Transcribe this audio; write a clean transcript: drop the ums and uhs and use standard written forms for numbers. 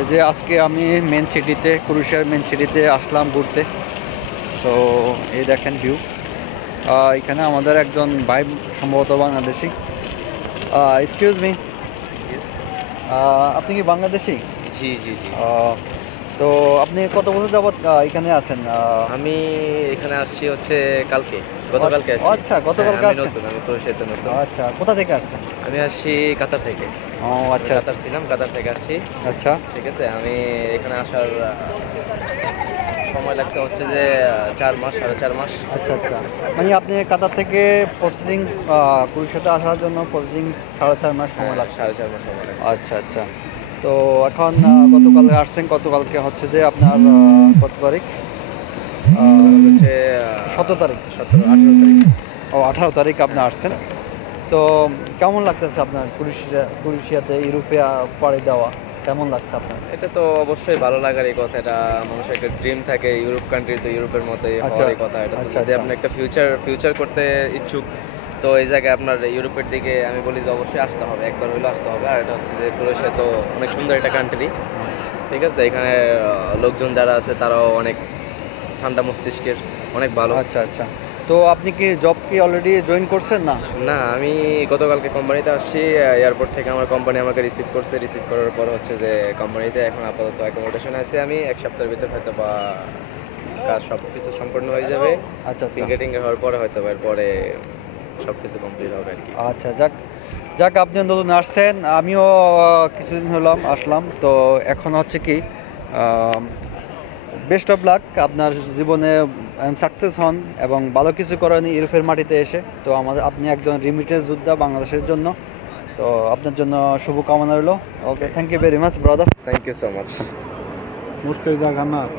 এই যে আজকে আমি মেন সিটিতে, ক্রোয়েশিয়ার মেন সিটিতে আসলাম ঘুরতে। সো এই দেখেন ভিউ। এখানে আমাদের একজন ভাই, সম্ভবত বাংলাদেশি। Excuse me, yes. আপনি কি বাংলাদেশি? জি, জি, জি। তো আপনি কত বছর যাবৎ এখানে আছেন? আমি এখানে আসছি হচ্ছে কালকে, গতকালকে আসছি। আচ্ছা, হ্যাঁ, গতকালকে আমি আসছেন। নতুন, আমি ক্রোয়েশিয়াতে নতুন। আচ্ছা, কোথা থেকে আসছেন? আমি আসছি কাতার থেকে। ও আমি আচ্ছা আচ্ছা কাতার ছিলাম, কাতার থেকে আসছি। আচ্ছা ঠিক আছে? আমি এখানে আসার সময় লাগছে হচ্ছে যে ৪ মাস, ৪.৫ মাস। আচ্ছা আচ্ছা। মানে আপনি কাতার থেকে প্রসেসিং ক্রোয়েশিয়াতে আসার জন্য প্রসেসিং 4.5 মাস হ্যাঁ, সময় লাগছে। ৪.৫ মাস সময় লাগছে। আচ্ছা আচ্ছা। তো এখন গতকালকে আসছেন, গতকালকে হচ্ছে যে আপনার কত তারিখ? গতকাল হচ্ছে 17 তারিখ। ১৭, ১৮ তারিখ। ও 18 তারিখ আপনি হ্যাঁ। আসছেন। তো কেমন লাগতেছে আপনার ক্রোয়েশিয়াতে ইউরোপে পাড়ি দেওয়া? কেমন লাগছে আপনার? এটা তো অবশ্যই ভালো লাগার এই কথা। এটা মানুষের একটা ড্রিম থাকে ইউরোপ কান্ট্রি, তো ইউরোপের মতোই আচ্ছা হওয়ার এই কথা। এটা তো আচ্ছা যদি আচ্ছা আপনি একটা ফিউচার করতে ইচ্ছুক, তো এই জায়গায় আপনার ইউরোপের দিকে আমি বলি যে অবশ্যই আসতে হবে, একবার হইলেও আসতে হবে। আর এটা হচ্ছে যে ক্রোয়েশিয়া তো অনেক সুন্দর একটা কান্ট্রি। ঠিক আছে? এখানে লোকজন যারা আছে তারাও অনেক ঠান্ডা মস্তিষ্কের, অনেক ভালো। আচ্ছা আচ্ছা। তো আপনি কি জব কি অলরেডি জয়েন করছেন? না না, আমি গতকালকে কোম্পানিতে আসছি। এয়ারপোর্ট থেকে আমার কোম্পানি আমাকে রিসিভ করছে। রিসিভ করার পর হচ্ছে যে কোম্পানিতে এখন আপাতত অ্যাকোমোডেশনে আছি আমি। ১ সপ্তাহের ভিতর হয়তো বা কাজ সব কিছু সম্পূর্ণ হয়ে যাবে। আচ্ছা আচ্ছা ফিঙ্গার টিঙ্গার হওয়ার পরে হয়তো বা এরপরে সব কিছু কমপ্লিট হবে আর কি। আচ্ছা। যাক যাক, আপনি নতুন আসছেন, আমিও কিছুদিন হলাম আসলাম। তো এখন হচ্ছে কি, বেস্ট অফ লাক আপনার জীবনে, সাকসেস হন এবং ভালো কিছু করেন ইউরোপের মাটিতে এসে। তো আপনি একজন রিমিটেন্স যোদ্ধা বাংলাদেশের জন্য। তো আপনার জন্য শুভকামনা রইল। Okay, thank you very much brother. Thank you so much. মুশকিল জায়গা না।